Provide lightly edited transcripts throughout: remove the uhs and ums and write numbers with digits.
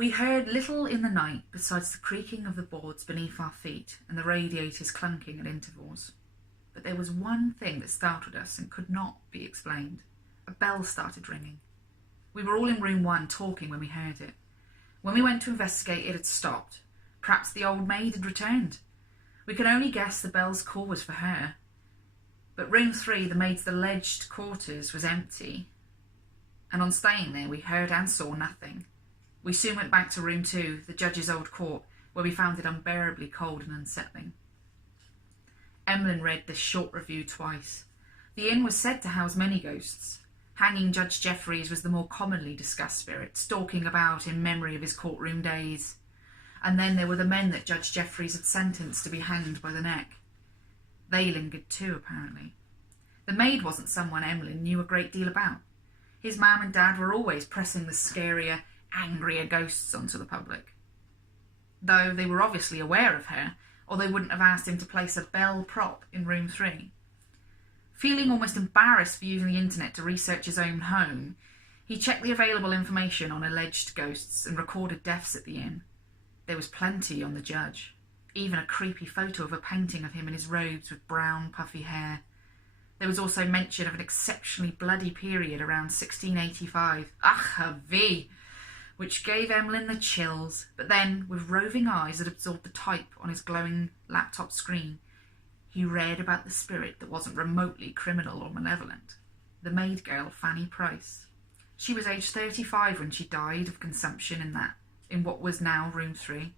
We heard little in the night besides the creaking of the boards beneath our feet and the radiators clunking at intervals. But there was one thing that startled us and could not be explained. A bell started ringing. We were all in room 1 talking when we heard it. When we went to investigate, it had stopped. Perhaps the old maid had returned. We could only guess the bell's call was for her. But room 3, the maid's alleged quarters, was empty. And on staying there, we heard and saw nothing. We soon went back to room 2, the judge's old court, where we found it unbearably cold and unsettling. Emlyn read this short review twice. The inn was said to house many ghosts. Hanging Judge Jeffreys was the more commonly discussed spirit, stalking about in memory of his courtroom days. And then there were the men that Judge Jeffreys had sentenced to be hanged by the neck. They lingered too, apparently. The maid wasn't someone Emlyn knew a great deal about. His mam and dad were always pressing the scarier, angrier ghosts onto the public. Though they were obviously aware of her, or they wouldn't have asked him to place a bell prop in room 3. Feeling almost embarrassed for using the internet to research his own home, he checked the available information on alleged ghosts and recorded deaths at the inn. There was plenty on the judge, even a creepy photo of a painting of him in his robes with brown, puffy hair. There was also mention of an exceptionally bloody period around 1685, which gave Emlyn the chills, but then, with roving eyes that absorbed the type on his glowing laptop screen, he read about the spirit that wasn't remotely criminal or malevolent, the maid girl Fanny Price. She was aged 35 when she died of consumption in what was now room 3.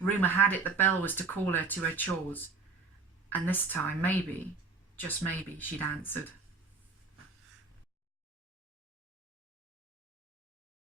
Rumour had it the bell was to call her to her chores, and this time, maybe, just maybe, she'd answered.